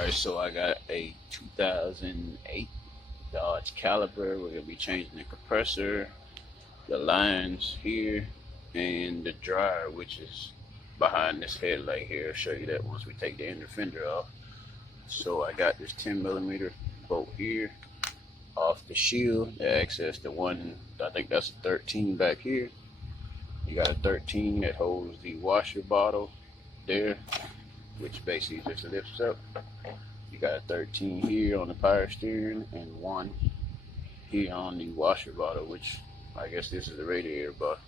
Alright, so I got a 2008 Dodge Caliber. We're going to be changing the compressor, the lines here, and the dryer, which is behind this headlight here. I'll show you that once we take the inner fender off. So I got this 10mm bolt here off the shield to access the one, I think that's a 13 back here. You got a 13 that holds the washer bottle there, which basically just lifts up. You got a 13 here on the power steering and one here on the washer bottle, which I guess this is the radiator bottle,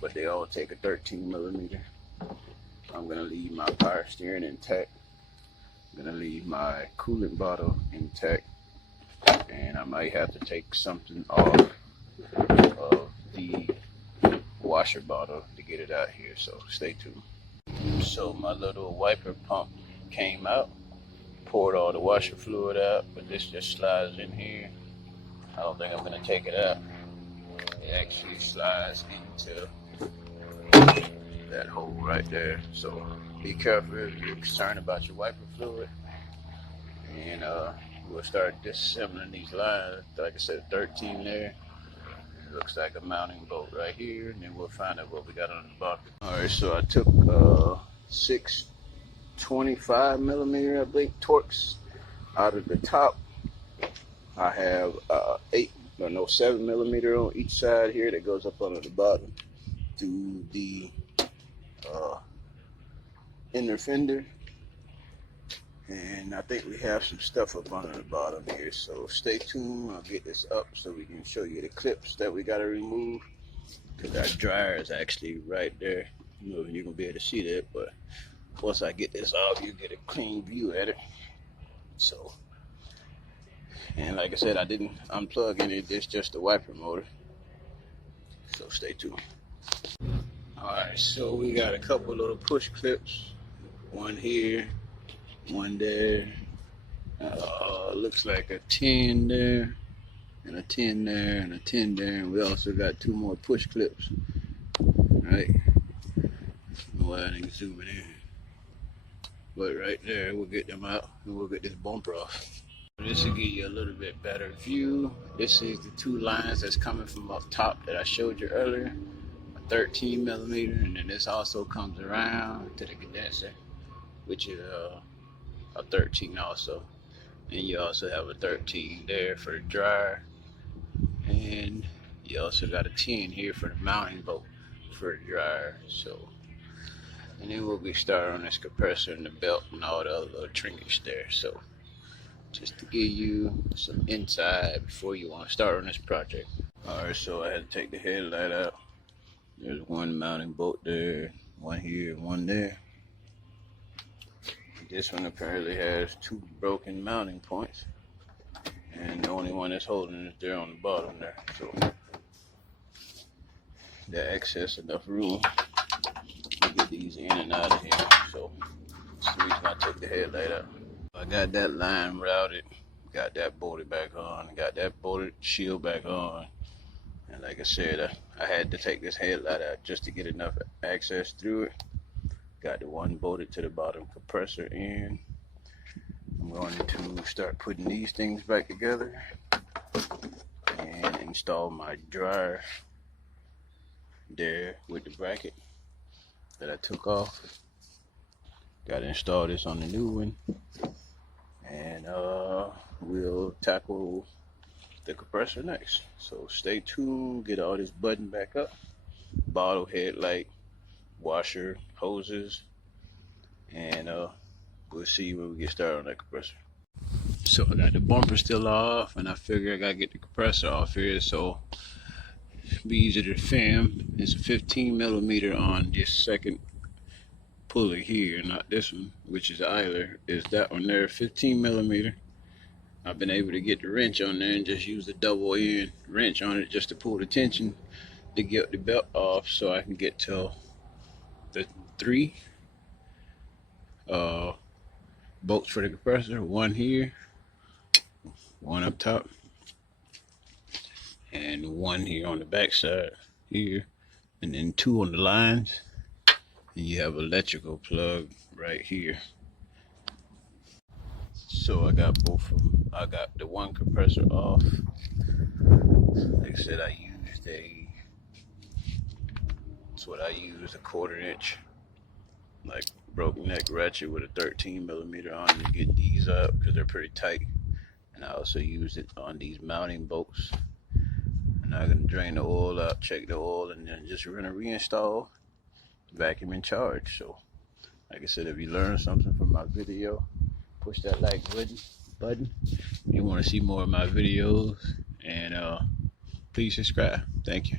but they all take a 13mm. I'm gonna leave my power steering intact. I'm gonna leave my coolant bottle intact, and I might have to take something off of the washer bottle to get it out here, so stay tuned. So my little wiper pump came out, poured all the washer fluid out, but this just slides in here. I don't think I'm gonna take it out. It actually slides into that hole right there. So be careful if you're concerned about your wiper fluid. And we'll start disassembling these lines. Like I said, 13 there. It looks like a mounting bolt right here, and then we'll find out what we got on the bottom. Alright, so I took 6 25mm, I think, Torx out of the top. I have 7mm on each side here that goes up under the bottom through the inner fender, and I think we have some stuff up under the bottom here, so stay tuned. I'll get this up so we can show you the clips that we got to remove, because our dryer is actually right there. You know, you're gonna be able to see that, but once I get this off, you get a clean view at it. So, and like I said, I didn't unplug any of this, just the wiper motor. So stay tuned. Alright, so we got a couple little push clips. One here, one there. Looks like a 10 there, and a 10 there, and a 10 there. And we also got 2 more push clips. Right? Well, I didn't zoom it in. But right there, we'll get them out and we'll get this bumper off. This will give you a little bit better view. This is the 2 lines that's coming from up top that I showed you earlier, a 13mm, and then this also comes around to the condenser, which is a 13 also. And you also have a 13 there for the dryer, and you also got a 10 here for the mounting bolt for the dryer. So, and then we'll get started on this compressor and the belt and all the other little trinkets there. So just to give you some insight before you want to start on this project. Alright, so I had to take the headlight out. There's one mounting bolt there, one here, one there. This one apparently has 2 broken mounting points, and the only one that's holding it there on the bottom there. So that access enough room to get these in and out of here. So that's the reason I took the headlight out. I got that line routed, got that bolted back on, got that bolted shield back on, and like I said, I had to take this headlight out just to get enough access through it. Got the one bolted to the bottom compressor in. I'm going to start putting these things back together and install my dryer there with the bracket that I took off. Got to install this on the new one, and we'll tackle the compressor next. So stay tuned, get all this button back up, bottle, headlight, washer, hoses, and we'll see when we get started on that compressor. So I got the bumper still off, and I figure I gotta get the compressor off here, so it'll be easier to film. It's a 15mm on this second pulley here, not this one, which is idler, is that one there, 15mm. I've been able to get the wrench on there and just use the double end wrench on it just to pull the tension to get the belt off, so I can get to the 3 bolts for the compressor. One here, one up top, and one here on the back side here, and then 2 on the lines, and you have an electrical plug right here. So I got both of them. I got the one compressor off. Like I said, I used that's what I use, a 1/4 inch, like broke neck ratchet with a 13mm on to get these up because they're pretty tight. And I also used it on these mounting bolts. And I'm gonna drain the oil out, check the oil, and then just gonna reinstall vacuum and charge. So like I said, if you learned something from my video, push that like button. If you want to see more of my videos, and please subscribe. Thank you.